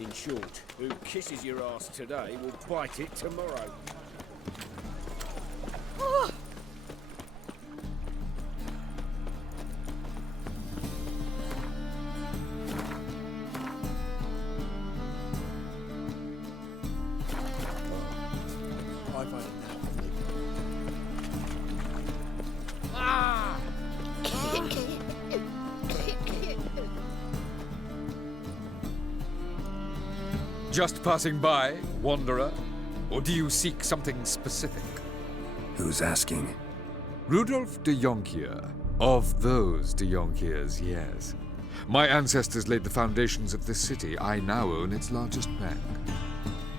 In short, who kisses your ass today will bite it tomorrow. Oh. I find it now. Just passing by, wanderer? Or do you seek something specific? Who's asking? Rudolf de Jonkier. Of those de Jonkiers, yes. My ancestors laid the foundations of this city. I now own its largest bank.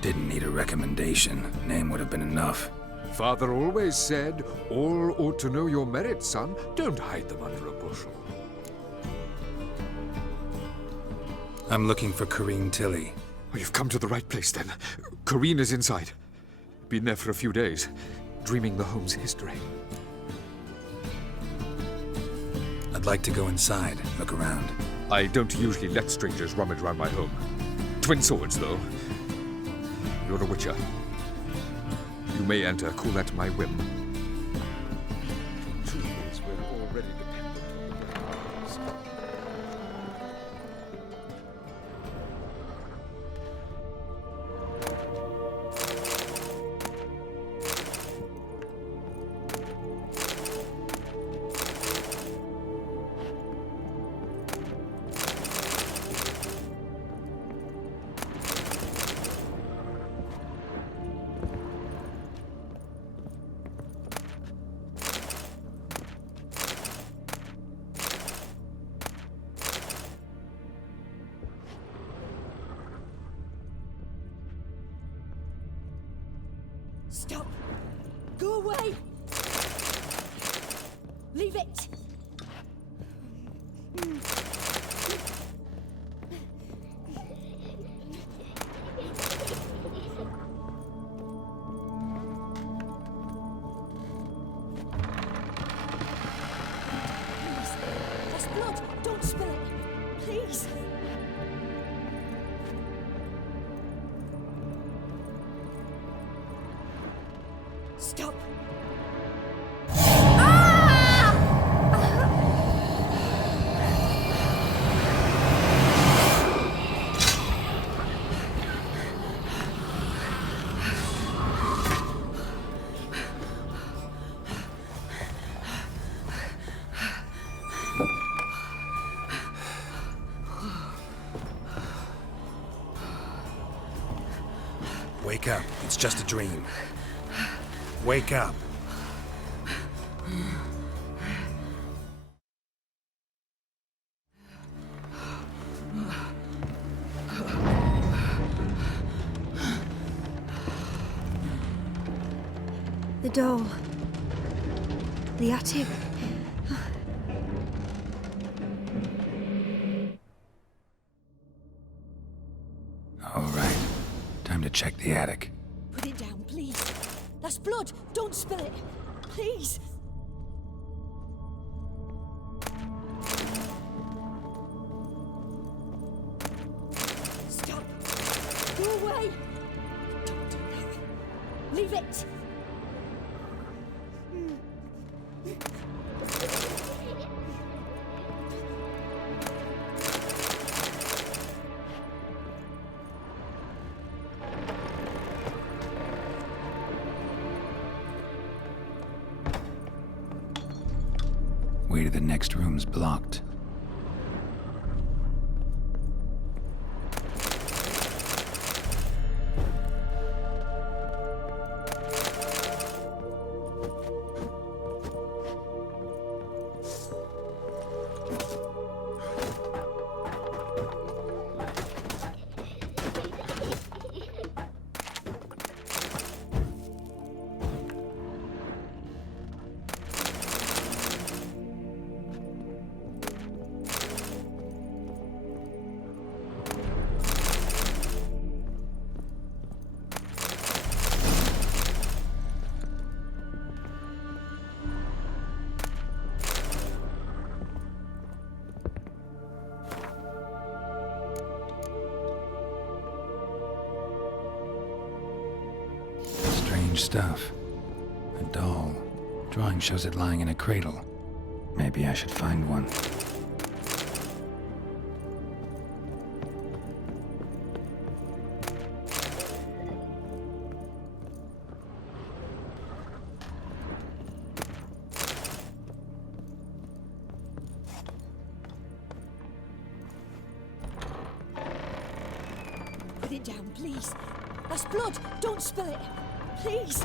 Didn't need a recommendation. Name would have been enough. Father always said, all ought to know your merits, son. Don't hide them under a bushel. I'm looking for Corrine Tilly. Oh, you've come to the right place, then. Corrine is inside. Been there for a few days, dreaming the home's history. I'd like to go inside, look around. I don't usually let strangers rummage around my home. Twin swords, though. You're a witcher. You may enter, cool at my whim. Truth is, we're already dependent on the grounds. Stop! Go away! Leave it! Please, that's blood! Don't spill it! Please! Stop! Wake up. It's just a dream. Wake up. The door. The attic. All right. Time to check the attic. Put it down, please. That's blood! Don't spill it! Please! Stop! Go away! Don't do that. Leave it! Way to the next room's blocked. Strange stuff. A doll. Drawing shows it lying in a cradle. Maybe I should find one. Put it down, please. That's blood. Don't spill it. Please.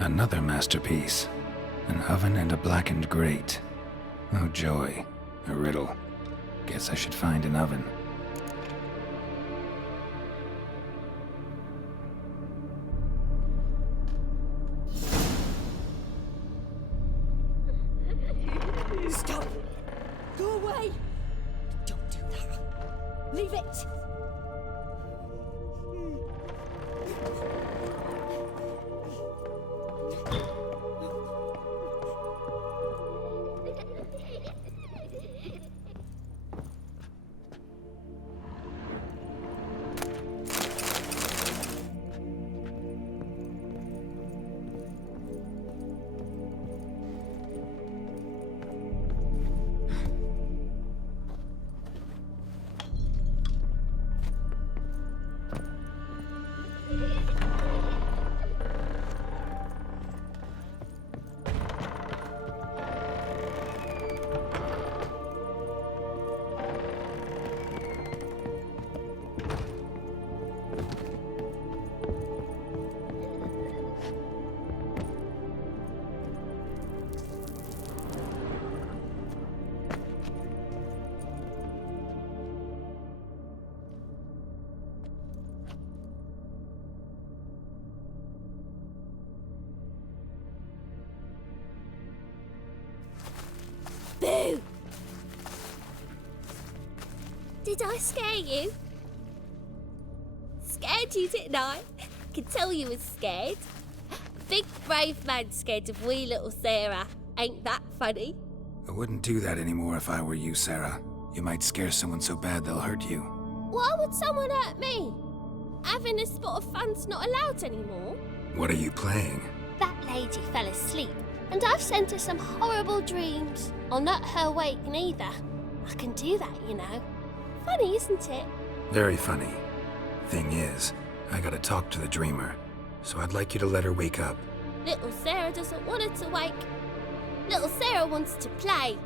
Another masterpiece. An oven and a blackened grate. Oh joy. A riddle. Guess I should find an oven. Stop. Go away. Don't do that. Leave it. Boo! Did I scare you? Scared you, didn't I? Could tell you was scared. Big brave man scared of wee little Sarah. Ain't that funny? I wouldn't do that anymore if I were you, Sarah. You might scare someone so bad they'll hurt you. Why would someone hurt me? Having a spot of fun's not allowed anymore. What are you playing? That lady fell asleep, and I've sent her some horrible dreams. I'll not her wake neither. I can do that, you know. Funny, isn't it? Very funny. Thing is, I gotta talk to the dreamer, so I'd like you to let her wake up. Little Sarah doesn't want her to wake. Little Sarah wants to play.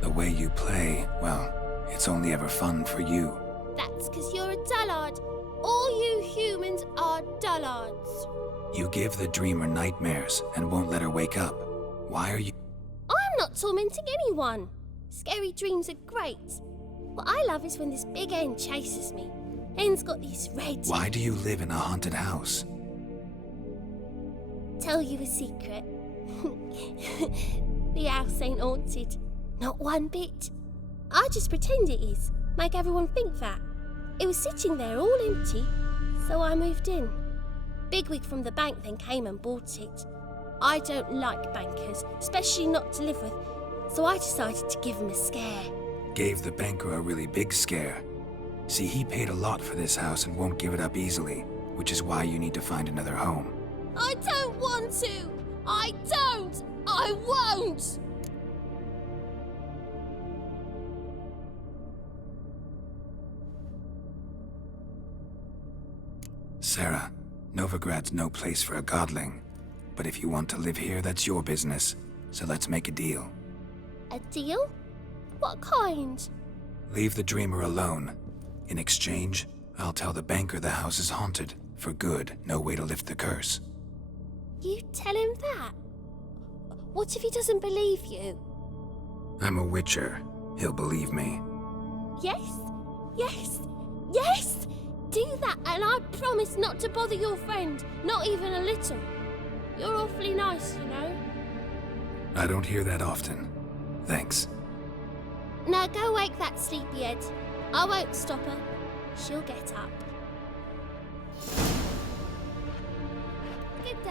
The way you play, well, it's only ever fun for you. That's 'cause you're a dullard. All you humans are dullards. You give the dreamer nightmares and won't let her wake up. Why are you... I'm not tormenting anyone. Scary dreams are great. What I love is when this big hen chases me. Hen's got these red... Why do you live in a haunted house? Tell you a secret. The house ain't haunted. Not one bit. I just pretend it is. Make everyone think that. It was sitting there all empty, so I moved in. Bigwig from the bank then came and bought it. I don't like bankers, especially not to live with, so I decided to give him a scare. Gave the banker a really big scare. See, he paid a lot for this house and won't give it up easily, which is why you need to find another home. I don't want to! I don't! I won't! Sarah, Novigrad's no place for a godling. But if you want to live here, that's your business. So let's make a deal. A deal? What kind? Leave the dreamer alone. In exchange, I'll tell the banker the house is haunted. For good, no way to lift the curse. You tell him that? What if he doesn't believe you? I'm a witcher. He'll believe me. Yes, yes, yes! Do that, and I promise not to bother your friend, not even a little. You're awfully nice, you know. I don't hear that often. Thanks. Now go wake that sleepyhead. I won't stop her. She'll get up. Good day.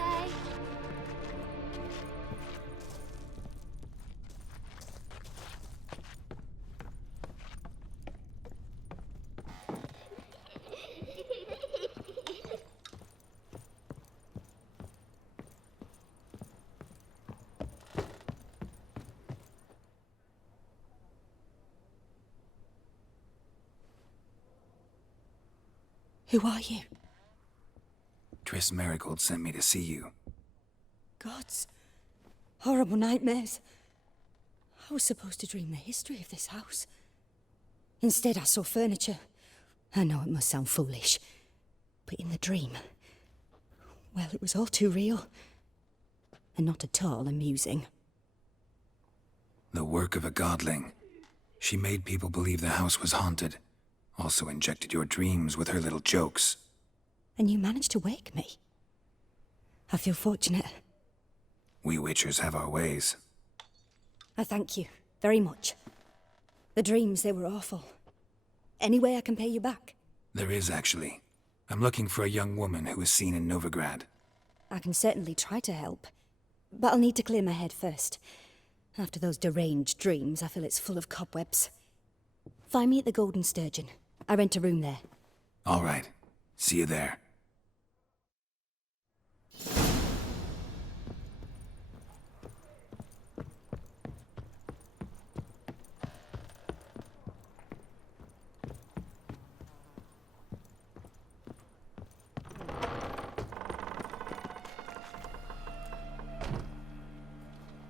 Who are you? Triss Marigold sent me to see you. Gods. Horrible nightmares. I was supposed to dream the history of this house. Instead, I saw furniture. I know it must sound foolish, but in the dream, well, it was all too real. And not at all amusing. The work of a godling. She made people believe the house was haunted. Also injected your dreams with her little jokes. And you managed to wake me. I feel fortunate. We Witchers have our ways. I thank you very much. The dreams, they were awful. Any way I can pay you back? There is, actually. I'm looking for a young woman who was seen in Novigrad. I can certainly try to help. But I'll need to clear my head first. After those deranged dreams, I feel it's full of cobwebs. Find me at the Golden Sturgeon. I rent a room there. All right. See you there.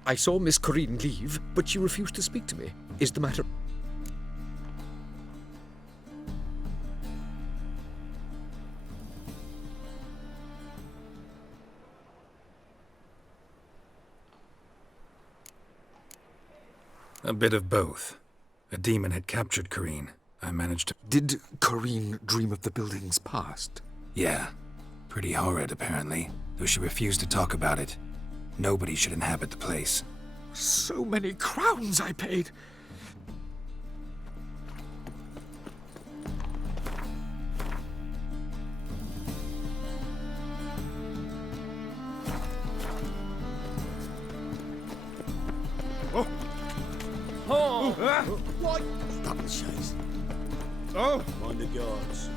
I saw Miss Corinne leave, but she refused to speak to me. Is the matter... A bit of both. A demon had captured Corinne. I managed to... Did Corinne dream of the building's past? Yeah. Pretty horrid, apparently, though she refused to talk about it. Nobody should inhabit the place. So many crowns I paid! What? Double chase. Oh! Mind the guards.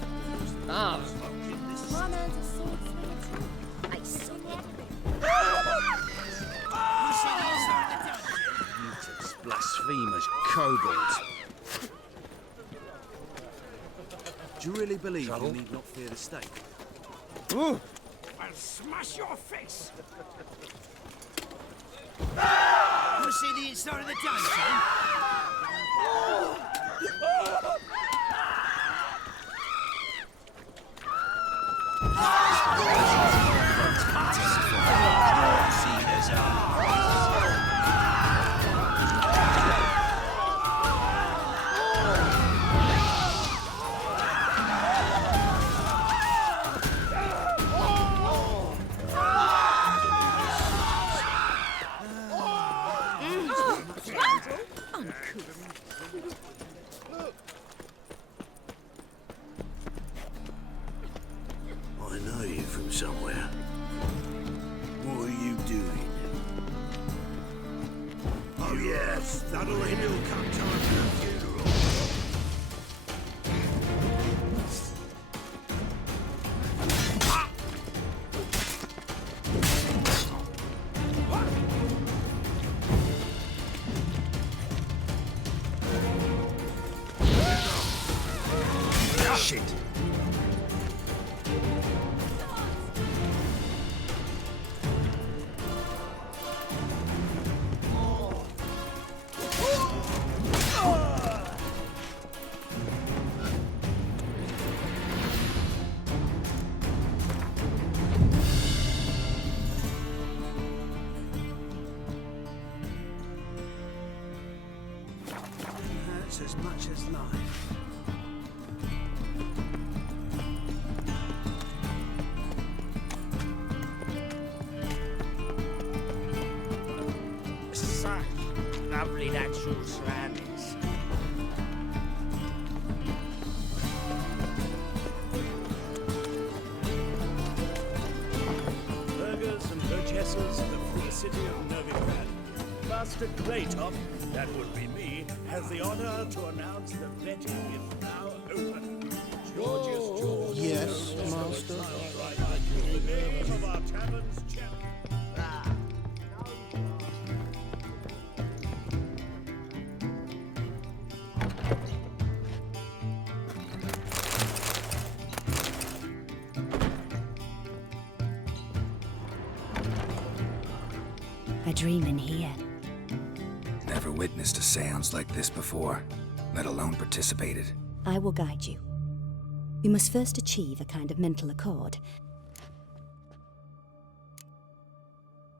My man's a sword swinger. I saw it. Blasphemous kobolds. Do you really believe you need not fear the state? I'll smash your face! Want to see the inside of the dungeon? I know you from somewhere. What are you doing? Oh yes, that'll end. It'll come time for a funeral. Shit! just as much as life. Such lovely natural surroundings. Burghers and burgesses of the free city of Novigrad. Master Claytop, that would be me, has the honor to announce the betting is now open. George. Yes, Master. The name of our tavern's champion. I dream in here. Never witnessed a seance like this before, let alone participated. I will guide you. You must first achieve a kind of mental accord.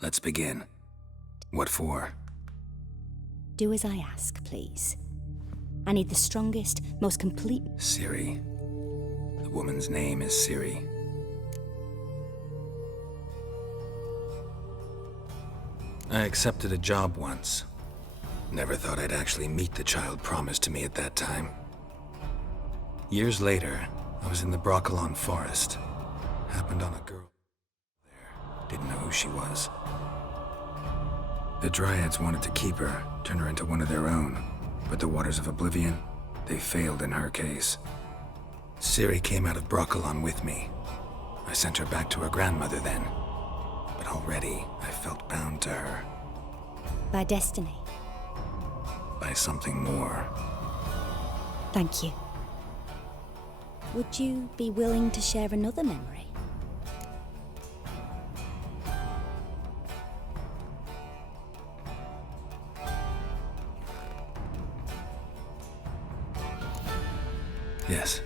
Let's begin. What for? Do as I ask, please. I need the strongest, most complete... Ciri. The woman's name is Ciri. I accepted a job once. Never thought I'd actually meet the child promised to me at that time. Years later, I was in the Broccolon forest. Happened on a girl there. Didn't know who she was. The Dryads wanted to keep her, turn her into one of their own. But the Waters of Oblivion, they failed in her case. Ciri came out of Broccolon with me. I sent her back to her grandmother then. But already, I felt bound to her. By destiny. By something more. Thank you. Would you be willing to share another memory? Yes.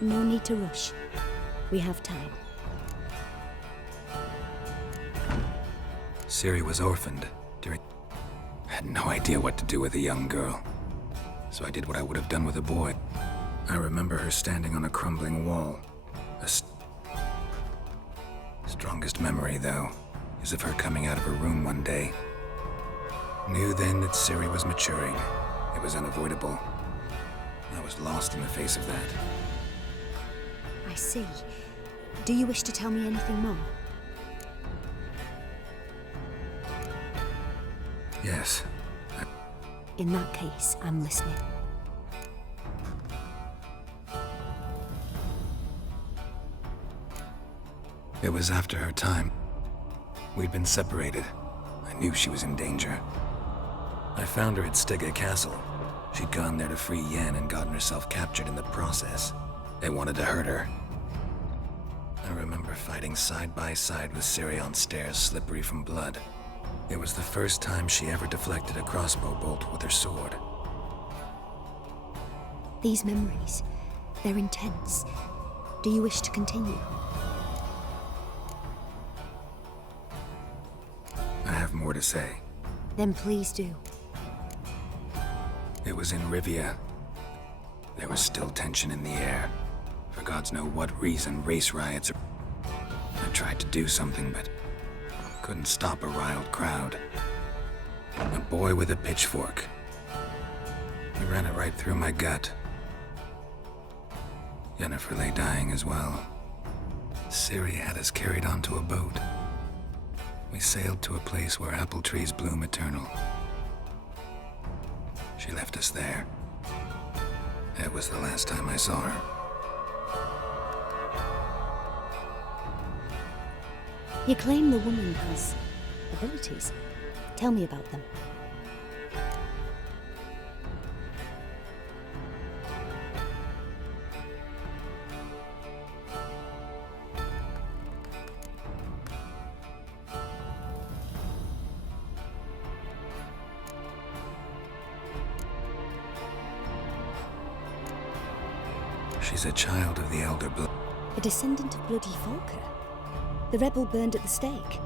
No need to rush. We have time. Ciri was orphaned during... I had no idea what to do with a young girl. So I did what I would have done with a boy. I remember her standing on a crumbling wall. Strongest memory, though, is of her coming out of her room one day. Knew then that Ciri was maturing. It was unavoidable. I was lost in the face of that. I see. Do you wish to tell me anything more? Yes. In that case, I'm listening. It was after her time. We'd been separated. I knew she was in danger. I found her at Stega Castle. She'd gone there to free Yen and gotten herself captured in the process. They wanted to hurt her. I remember fighting side by side with Ciri on stairs slippery from blood. It was the first time she ever deflected a crossbow bolt with her sword. These memories, they're intense. Do you wish to continue? I have more to say. Then please do. It was in Rivia. There was still tension in the air. For gods know what reason, race riots are... I tried to do something, but couldn't stop a riled crowd. A boy with a pitchfork. He ran it right through my gut. Yennefer lay dying as well. Ciri had us carried onto a boat. We sailed to a place where apple trees bloom eternal. She left us there. That was the last time I saw her. You claim the woman has abilities. Tell me about them. She's a child of the Elder Blood. A descendant of bloody Volker. The rebel burned at the stake.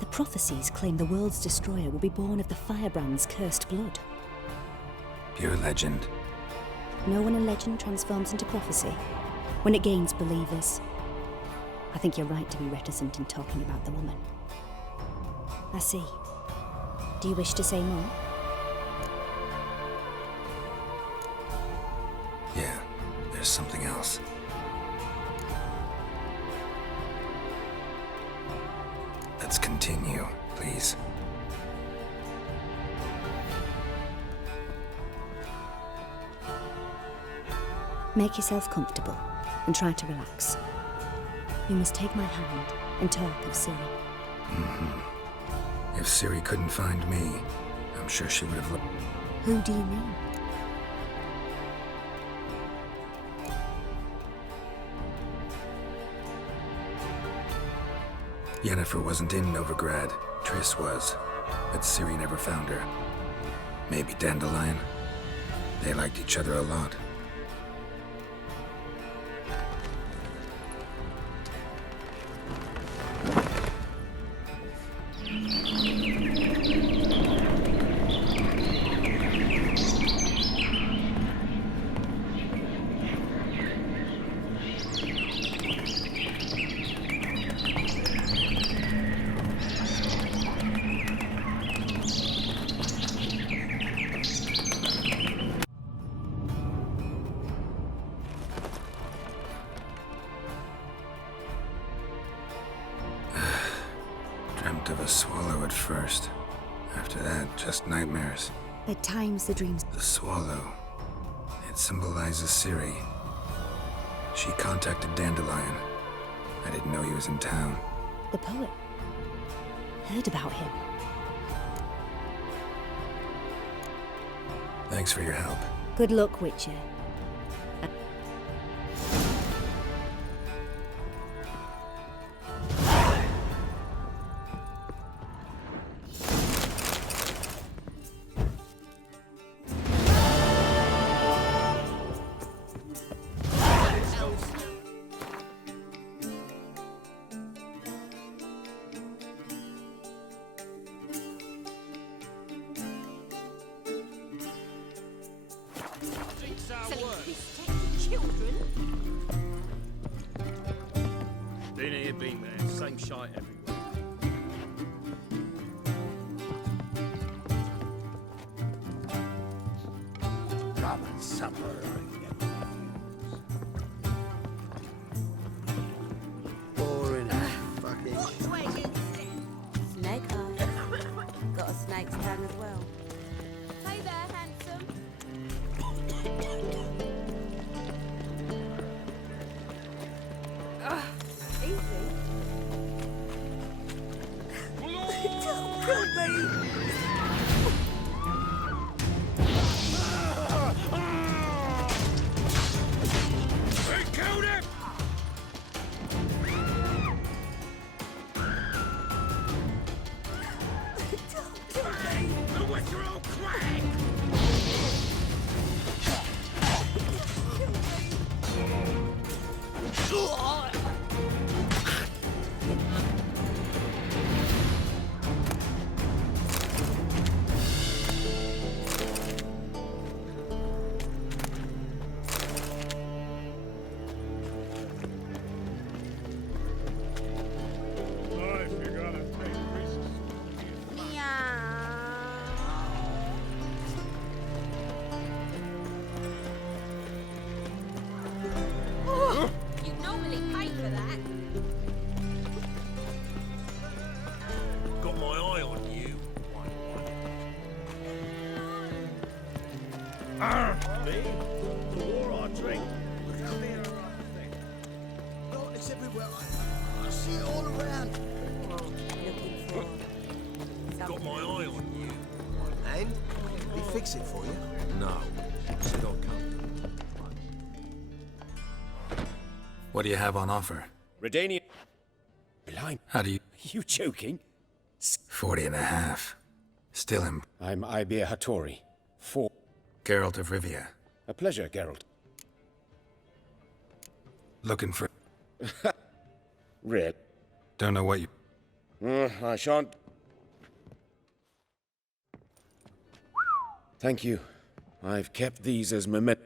The prophecies claim the world's destroyer will be born of the firebrand's cursed blood. Your legend. No one in legend transforms into prophecy when it gains believers. I think you're right to be reticent in talking about the woman. I see. Do you wish to say more? Yeah, there's something else. Let's continue, please. Make yourself comfortable and try to relax. You must take my hand and talk of Siri. If Siri couldn't find me, I'm sure she would have looked. Who do you mean? Yennefer wasn't in Novigrad. Triss was, but Ciri never found her. Maybe Dandelion? They liked each other a lot. Dreamt of a swallow at first. After that, just nightmares. At times the dreams... The swallow. It symbolizes Ciri. She contacted Dandelion. I didn't know he was in town. The poet. Heard about him. Thanks for your help. Good luck, Witcher. Been here, been there. Same shite everywhere. Rum and supper, boring fucking. Snake eye. Got a snake's tongue as well. Hey there, handsome. Easy. Don't kill me! They killed him! The Witcher old crack! Life, you gotta take risks. You normally pay for that. Got my eye on you. Me? The war or drink? God, it's everywhere. I see it all around. Looking for Got my eye on you. And? Did he fix it for you? No. Said I'll come. What do you have on offer? Redania. Blind. How do you... You joking? 40 and a half. Still him. I'm Ibir Hattori. Geralt of Rivia. A pleasure, Geralt. Looking for... Red. Don't know what you... I shan't. Thank you. I've kept these as memento.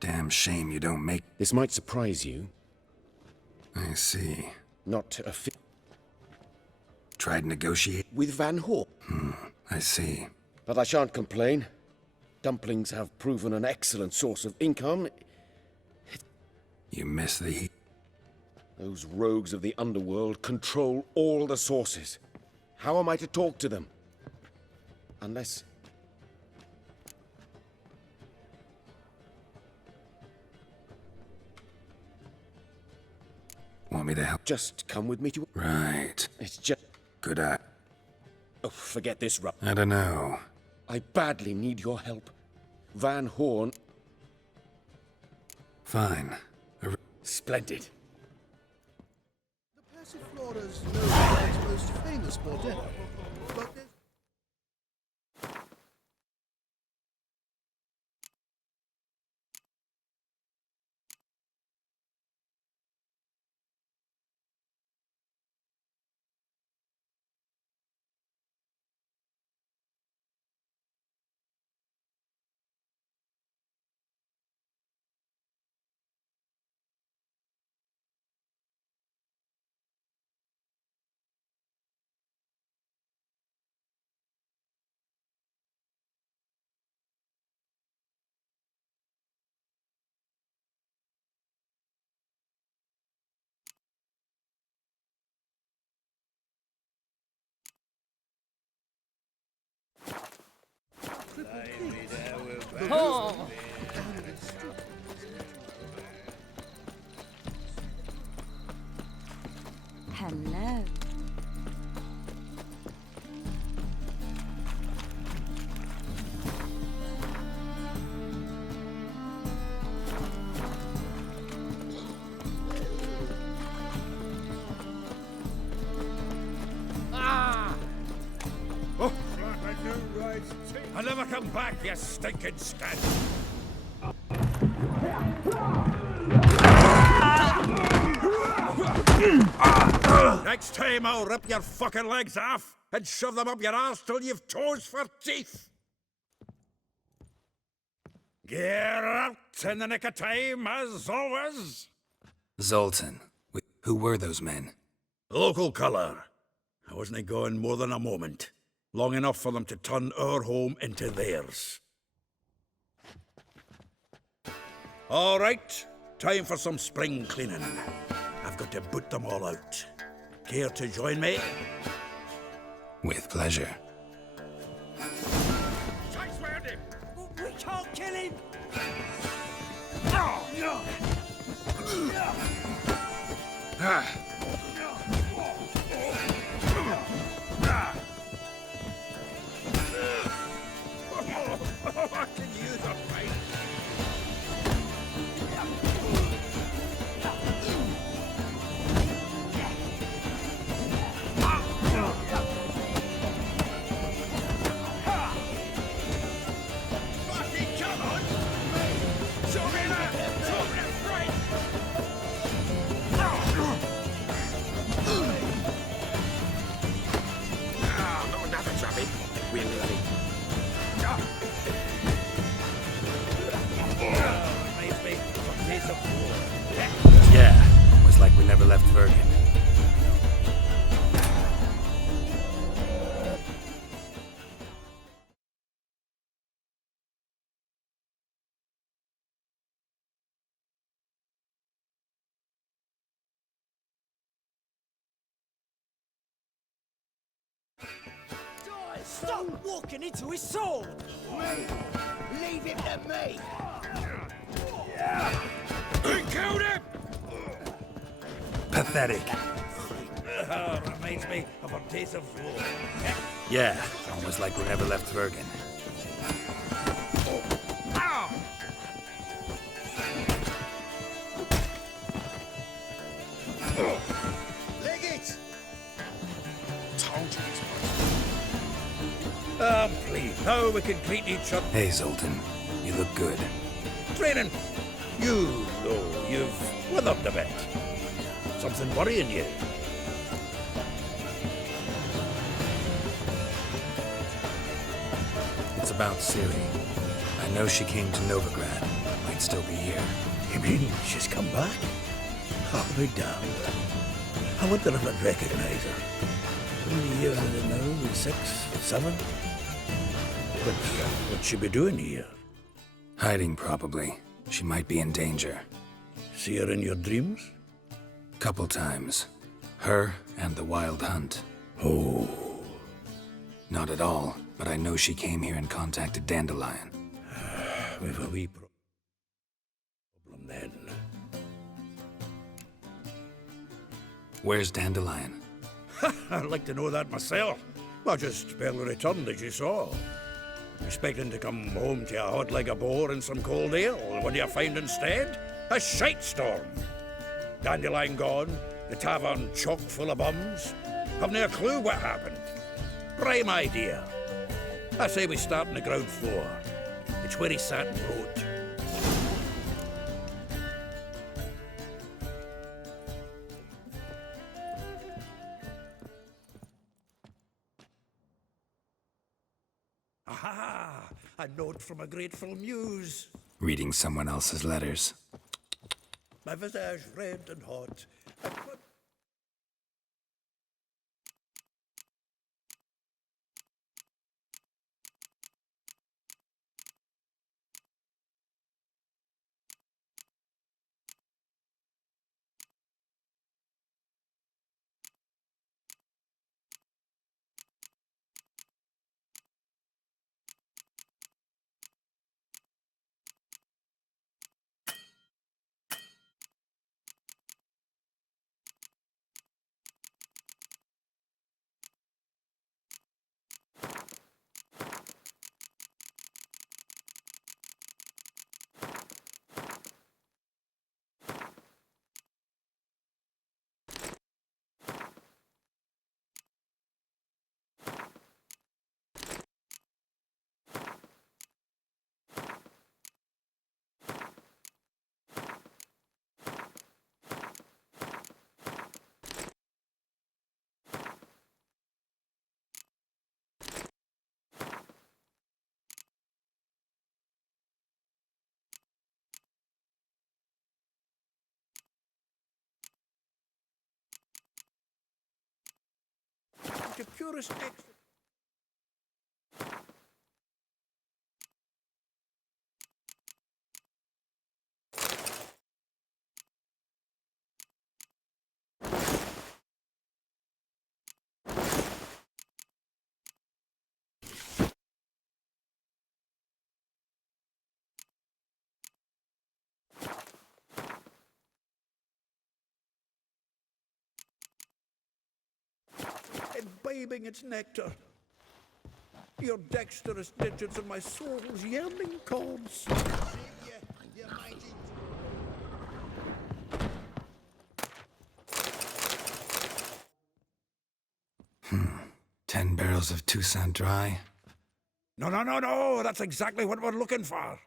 Damn shame you don't make... This might surprise you. I see. Not a Tried to negotiate? with Van Hoor. I see. But I shan't complain. Dumplings have proven an excellent source of income. You miss the heat. Those rogues of the underworld control all the sources. How am I to talk to them? Unless... Want me to help? Just come with me to... Right. It's just... Could I? Oh, forget this rub. I don't know. I badly need your help. Van Horn... Fine. Splendid. The Passiflora's no world's most famous bordello, but there's... Oh. Hello. I'll never come back, you stinking scud! Next time I'll rip your fucking legs off and shove them up your arse till you've toes for teeth! Get out in the nick of time, as always! Zoltan. Who were those men? Local colour. I wasn't gone more than a moment. Long enough for them to turn our home into theirs. All right, time for some spring cleaning. I've got to boot them all out. Care to join me? With pleasure. We can't kill him! I can use a fight. Fucking come on! Show me that! Show me that fight! Oh, another trappy. We're ready. Yeah, almost like we never left Bergen. Stop walking into his sword! Me! Leave him to me! We killed him! Pathetic. Reminds me of our days of war. Yeah, almost like we never left Bergen. Leg it! Told you this Please, now we can greet each other. Hey, Zoltan. You look good. Training. You, though, you've withered a bit. Something worrying you? What's about Ciri? I know she came to Novigrad. Might still be here. You mean she's come back? I'll be damned. I wonder if I'd recognize her. How many years is it now? 6, 7? What'd she be doing here? Hiding, probably. She might be in danger. See her in your dreams? Couple times. Her and the Wild Hunt. Oh. Not at all, but I know she came here and contacted Dandelion. We've a wee problem then. Where's Dandelion? I'd like to know that myself. I just barely returned, as you saw. Expecting to come home to a hot like a boar and some cold ale. What do you find instead? A shite storm. Dandelion gone, the tavern chock full of bums. Have no clue what happened. Prime idea. I say we start on the ground floor. It's where he sat and wrote. Aha! A note from a grateful muse. Reading someone else's letters. My visage red and hot. The purest extra. Imbibing its nectar. Your dexterous digits of my soul's yearning chords. 10 barrels of Toussaint Dry. No. That's exactly what we're looking for.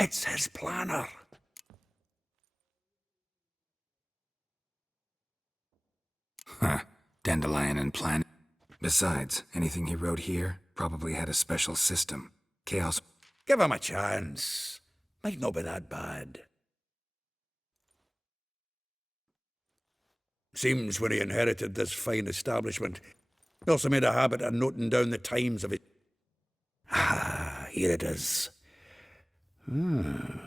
It's his planner. Huh. Dandelion and plan. Besides, anything he wrote here probably had a special system. Chaos. Give him a chance. Might not be that bad. Seems when he inherited this fine establishment, he also made a habit of noting down the times of it. Ah, here it is. Seems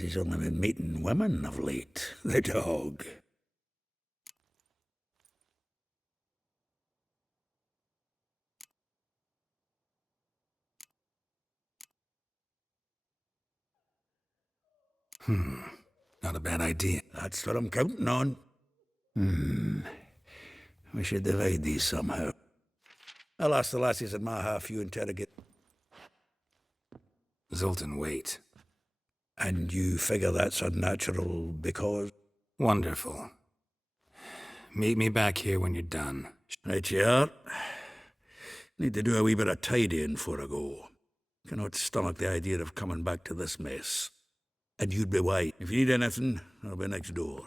he's only been meeting women of late, the dog. Not a bad idea. That's what I'm counting on. We should divide these somehow. I'll ask the lassies at my half you interrogate. Zoltan, wait. And you figure that's unnatural because... Wonderful. Meet me back here when you're done. Right you are. Need to do a wee bit of tidying before I go. Cannot stomach the idea of coming back to this mess. And you'd be white. If you need anything, I'll be next door.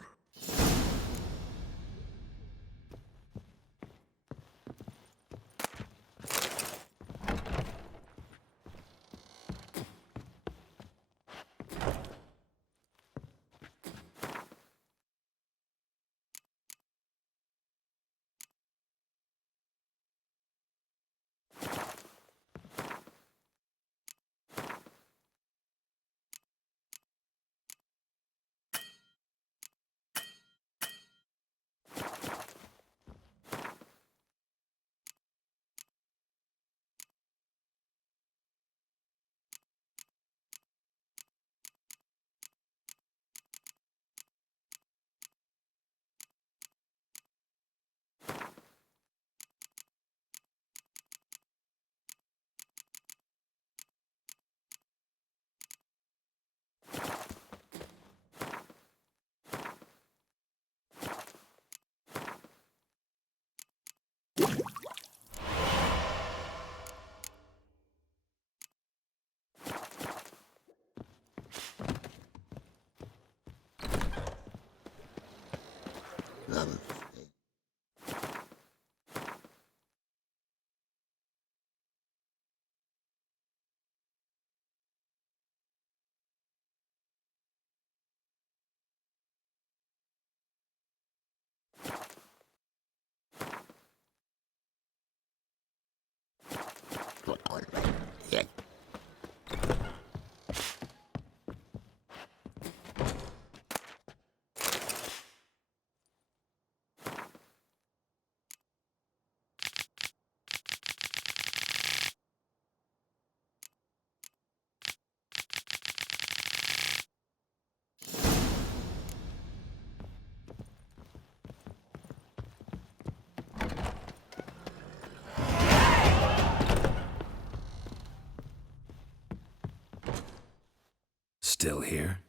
Still here?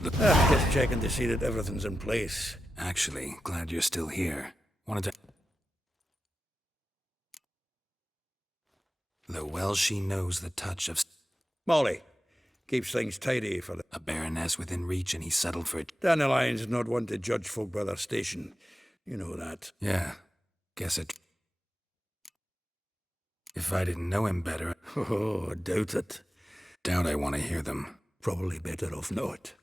Just checking to see that everything's in place. Actually, glad you're still here. Wanted to... Though well she knows the touch of... Molly keeps things tidy for the... A baroness within reach, and he settled for it. Dandelion's not one to judge folk by their station. You know that. Yeah, guess it... If I didn't know him better... Oh, I doubt it. Doubt I want to hear them. Probably better off not.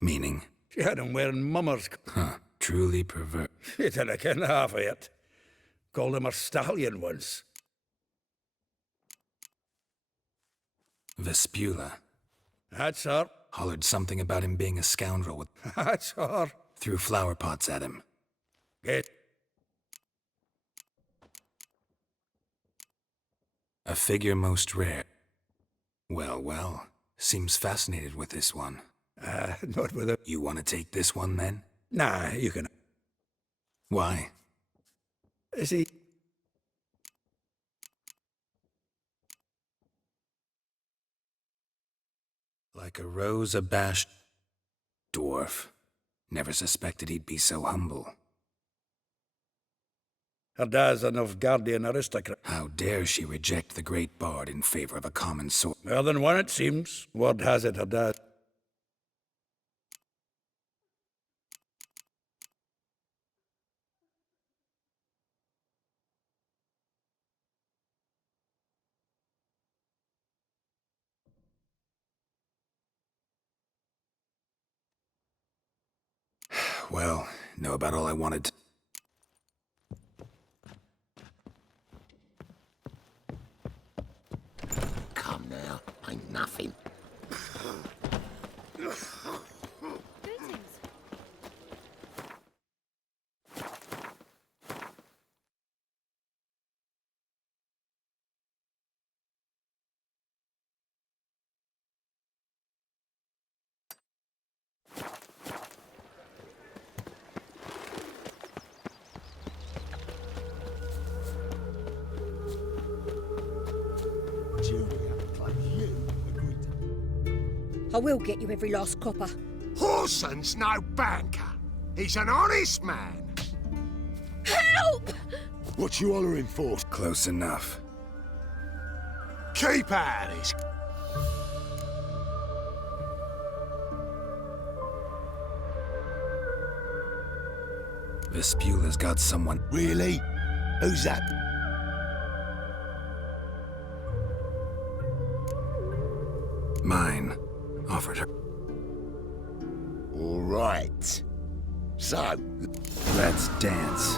Meaning? She had him wearing mummers. Huh, truly pervert. He didn't ken half of it. Called him a stallion once. Vespula. That's her. Hollered something about him being a scoundrel with... That's her. Threw flower pots at him. Get. A figure most rare. Well, well. Seems fascinated with this one. Not with it. You want to take this one, then? Nah, you can. Why? See... Like a rose-abashed dwarf. Never suspected he'd be so humble. Her dad's an Novgardian aristocrat. How dare she reject the great bard in favor of a common sword? More than one, it seems. Word has it her dad... Well, know about all I wanted to... Come now, ain't nothing. I will get you every last copper. Horson's no banker. He's an honest man. Help! What you hollering for? Close enough. Keep out of this. Vespula's got someone... Really? Who's that? Mine. Offered her. All right. So... Let's dance.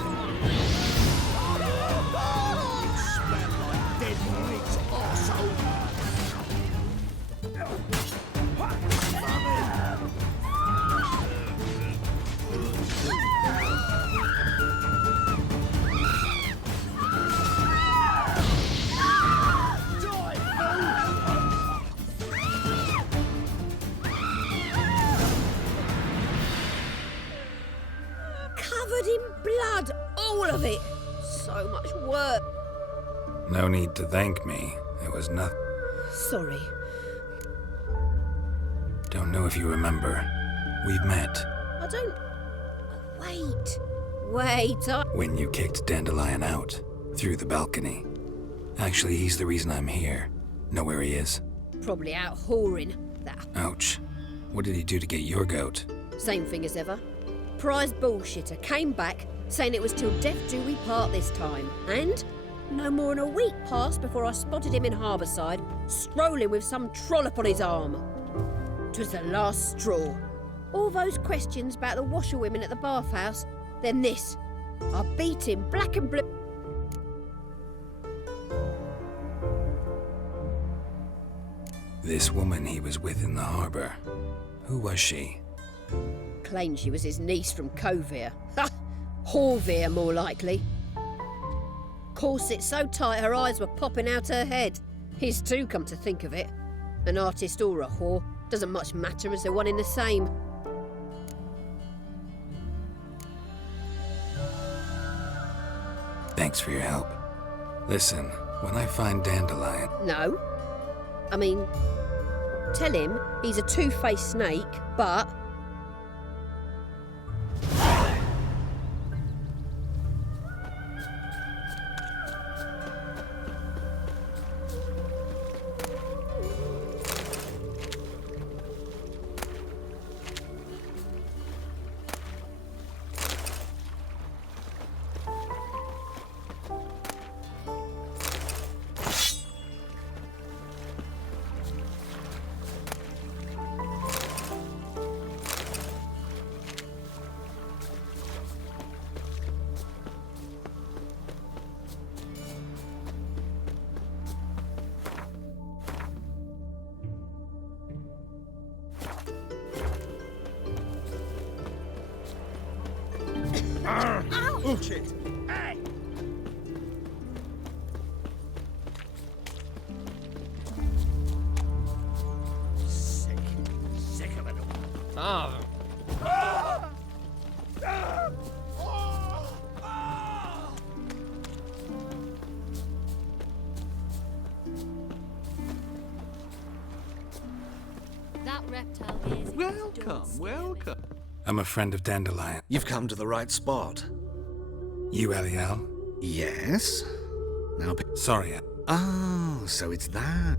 Dead meat, arsehole. Covered in blood, all of it. So much work. No need to thank me. It was nothing. Sorry. Don't know if you remember. We've met. I don't... Wait, When you kicked Dandelion out. Through the balcony. Actually, he's the reason I'm here. Know where he is? Probably out whoring. That Ouch. What did he do to get your goat? same thing as ever. surprised bullshitter came back saying it was till death do we part this time. And no more than a week passed before I spotted him in Harbourside, strolling with some trollop on his arm. 'Twas the last straw. All those questions about the washerwomen at the bathhouse, then this. I beat him black and blue. This woman he was with in the harbour, who was she? Claimed she was his niece from Covere. Ha! Horvere, more likely. Corset so tight her eyes were popping out her head. His too, come to think of it. An artist or a whore, doesn't much matter as they're one in the same. Thanks for your help. Listen, when I find Dandelion... No. I mean, tell him he's a two-faced snake, but... Oh, shit! Hey! Sick of it all. Ah. That reptile is Welcome, welcome. I'm a friend of Dandelion. You've come to the right spot. You, Eliel? Yes? Now... Sorry. Oh, so it's that.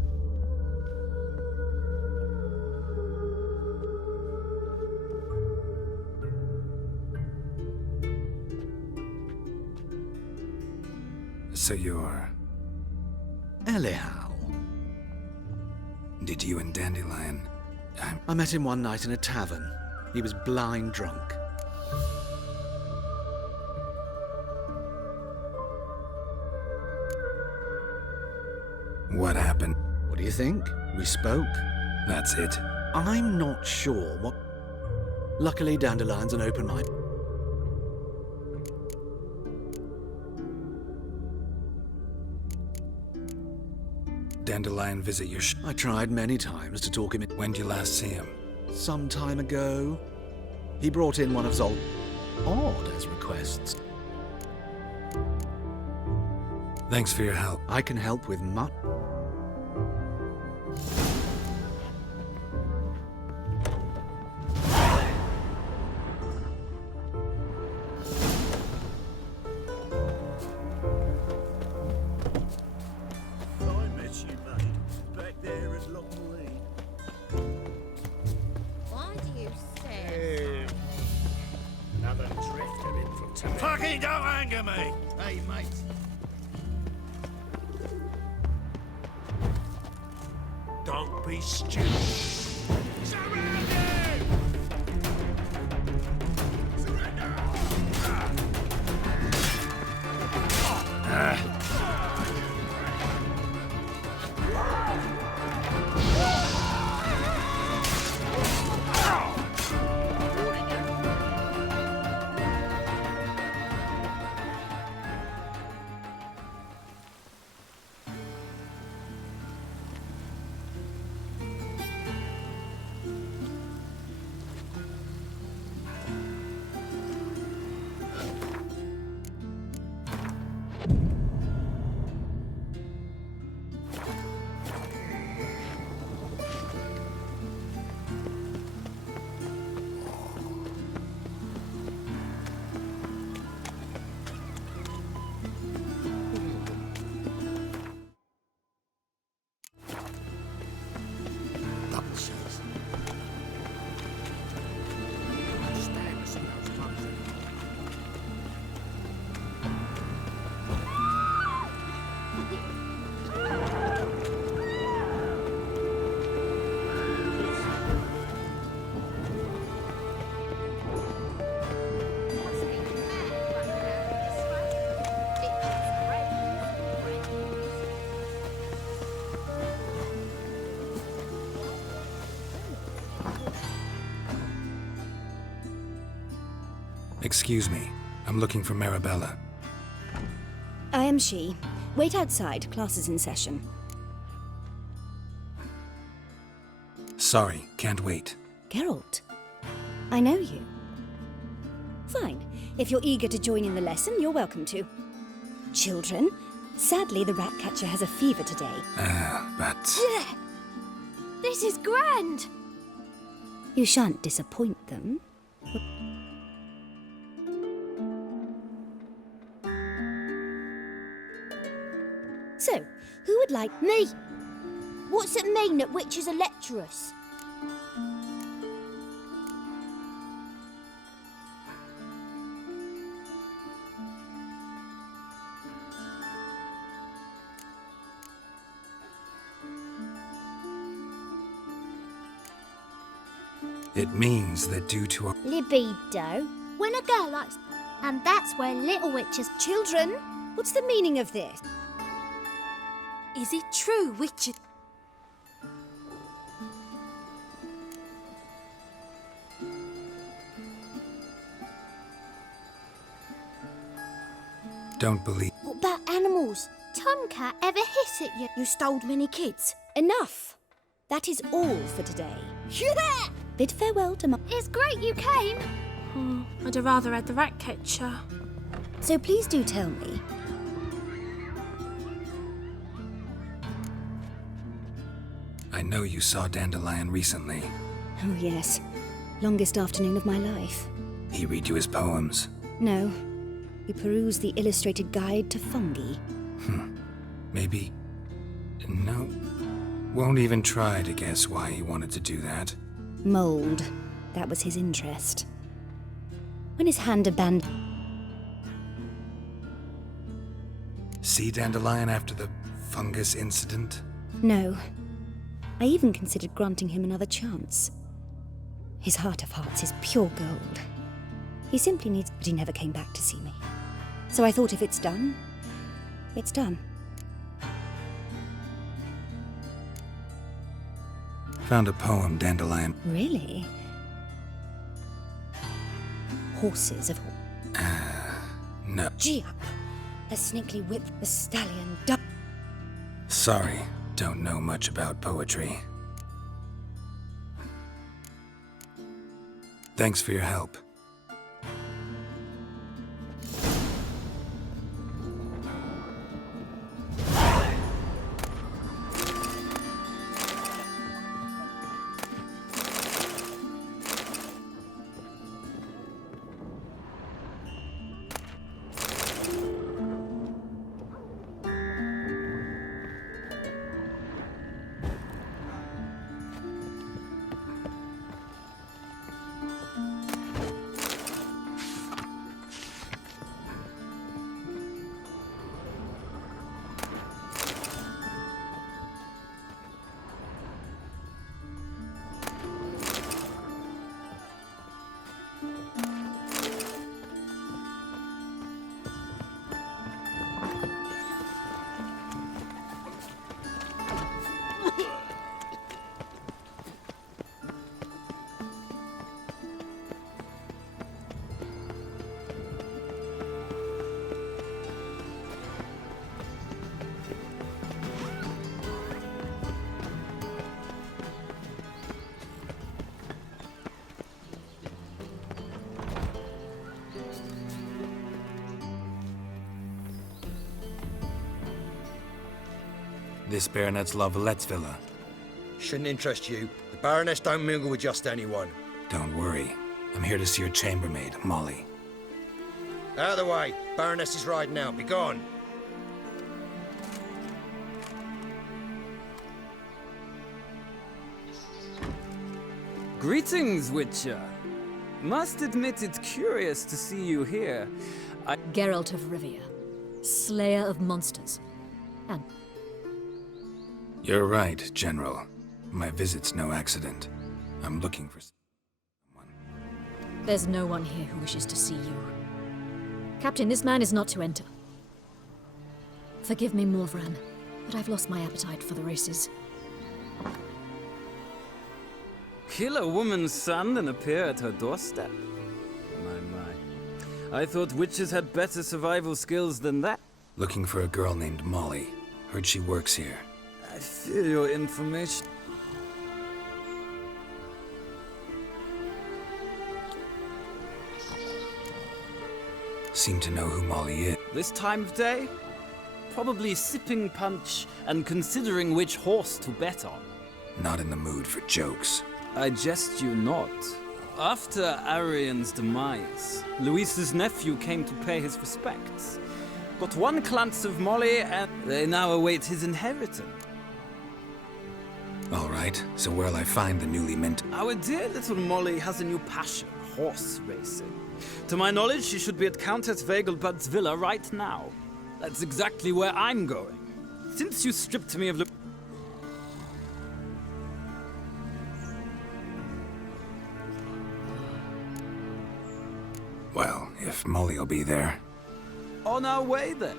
So you're... Eliel. Did you and Dandelion... I met him one night in a tavern. He was blind drunk. What happened? What do you think? We spoke. That's it. I'm not sure what... Luckily, Dandelion's an open mind. Dandelion visit your I tried many times to talk him in... When'd you last see him? Some time ago. He brought in one of Zol... odd as requests. Thanks for your help. I can help with much... Fucking don't anger me! Hey, mate. Don't be stupid! Surrender! Surrender! Excuse me. I'm looking for Marabella. I am she. Wait outside. Class is in session. Sorry, can't wait. Geralt, I know you. Fine. If you're eager to join in the lesson, you're welcome to. Children, sadly the rat catcher has a fever today. But... This is grand! You shan't disappoint them. So, who would like... Me! What's it mean that witches are lecturers? it means that due to our... Libido. When a girl likes... And that's where little witches... Children, what's the meaning of this? Is it true, witches? Don't believe... What about animals? Tomcat ever hiss at you? You stole many kids. Enough! That is all for today. Bid farewell to It's great you came. I'd have rather had the rat catcher. So please do tell me. I know you saw Dandelion recently. Oh yes. Longest afternoon of my life. He read you his poems. No. We perused the illustrated guide to fungi. Maybe... No. Won't even try to guess why he wanted to do that. Mold. That was his interest. When his hand abandoned... See Dandelion after the fungus incident? No. I even considered granting him another chance. His heart of hearts is pure gold. He simply needs... But he never came back to see me. So I thought if it's done, it's done. Found a poem, Dandelion. Really? Horses of... No. Gee up! A snakely whip, the stallion duck. Sorry, don't know much about poetry. Thanks for your help. This Baronet's La Vallette's villa. Shouldn't interest you. The Baroness don't mingle with just anyone. Don't worry. I'm here to see your chambermaid, Molly. Out of the way. Baroness is riding out. Be gone. Greetings, Witcher. Must admit it's curious to see you here. Geralt of Rivia, Slayer of Monsters. And... You're right, General. My visit's no accident. I'm looking for someone. There's no one here who wishes to see you. Captain, this man is not to enter. Forgive me, Morvran, but I've lost my appetite for the races. Kill a woman's son and appear at her doorstep? My. I thought witches had better survival skills than that. Looking for a girl named Molly. Heard she works here. I feel your information. Seem to know who Molly is. This time of day? Probably sipping punch and considering which horse to bet on. Not in the mood for jokes. I jest you not. After Arian's demise, Luis's nephew came to pay his respects. Got one glance of Molly and they now await his inheritance. All right, so where'll I find the newly minted? Our dear little Molly has a new passion, horse racing. To my knowledge, she should be at Countess Vegelbud's villa right now. That's exactly where I'm going. Since you stripped me of the... Well, if Molly'll be there. On our way then.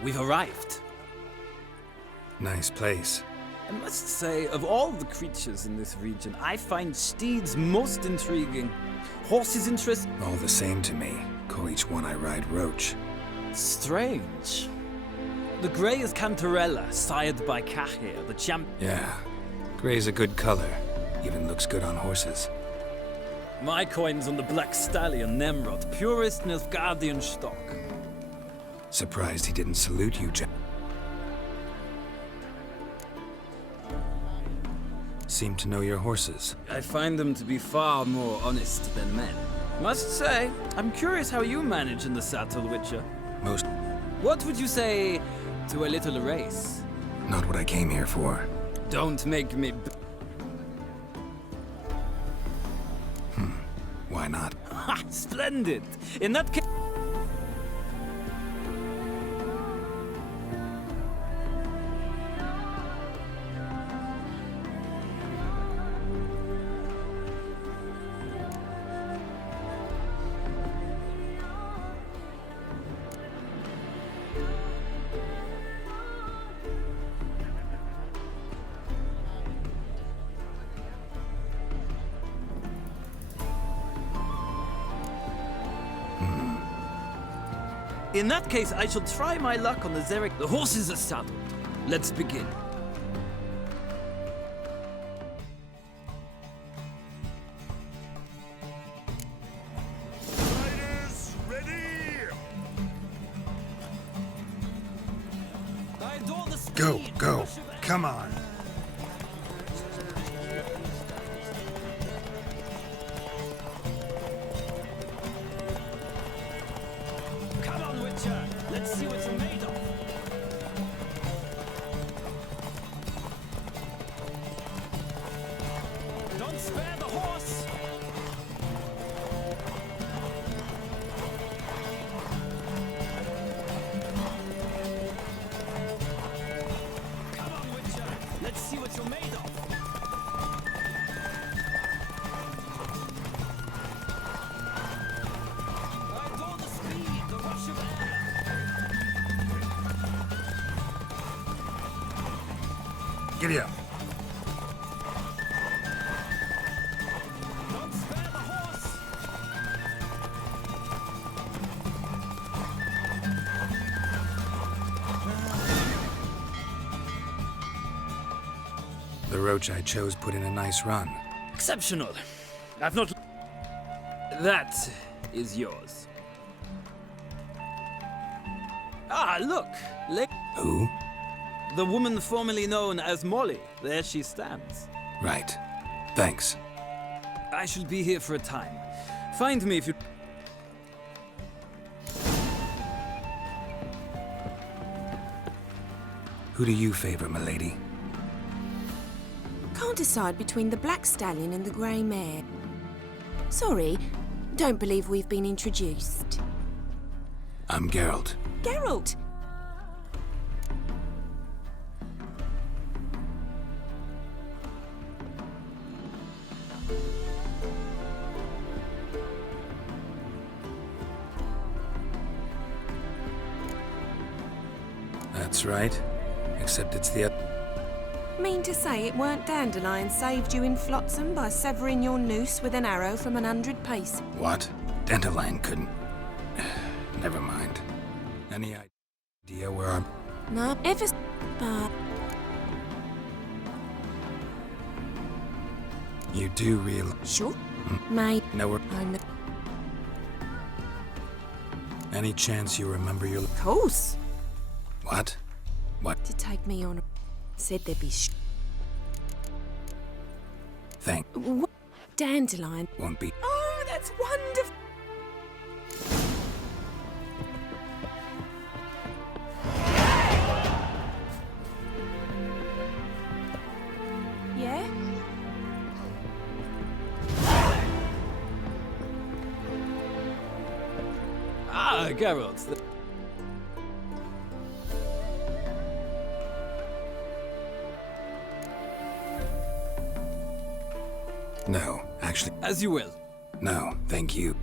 We've arrived. Nice place. I must say, of all the creatures in this region, I find steeds most intriguing. Horses interest... All the same to me. Call each one I ride Roach. Strange. The grey is Cantarella, sired by Cahir, the champ... Yeah. Grey's a good color. Even looks good on horses. My coin's on the black stallion, Nemrod, purest Nilfgaardian stock. Surprised he didn't salute you, Jack. Seem to know your horses. I find them to be far more honest than men. Must say, I'm curious how you manage in the saddle, Witcher. Most... What would you say to a little race? Not what I came here for. Don't make me... Why not? Ha! Splendid! In that case... In that case, I shall try my luck on the Zerek. The horses are saddled. Let's begin. Riders, ready! I adore the speed. Go, go. Come on. Come on, Witcher. Let's see what you're made of. Don't spare the horse. Come on, Witcher. Let's see what you're made of. I adore the speed, the rush of air. Giddy up. Don't spare the horse. The Roach I chose put in a nice run. Exceptional. I've not... That is yours. Ah, look. Who? The woman formerly known as Molly. There she stands. Right. Thanks. I shall be here for a time. Find me if you... Who do you favor, milady? Can't decide between the Black Stallion and the Grey Mare. Sorry, don't believe we've been introduced. I'm Geralt. Geralt! That's right. Except it's the... Mean to say it weren't Dandelion saved you in Flotsam by severing your noose with an arrow from 100 pace? What? Dandelion couldn't... Never mind. Any idea where I'm... No, ever... But... You do real... Sure. Mate. Nowhere... I know. Any chance you remember your... Of course. What? What? To take me on... Said there'd be Thank... What? Dandelion. Won't be... Oh, that's wonderful. Yeah? Ah, Geralt. No, actually... As you will. No, thank you.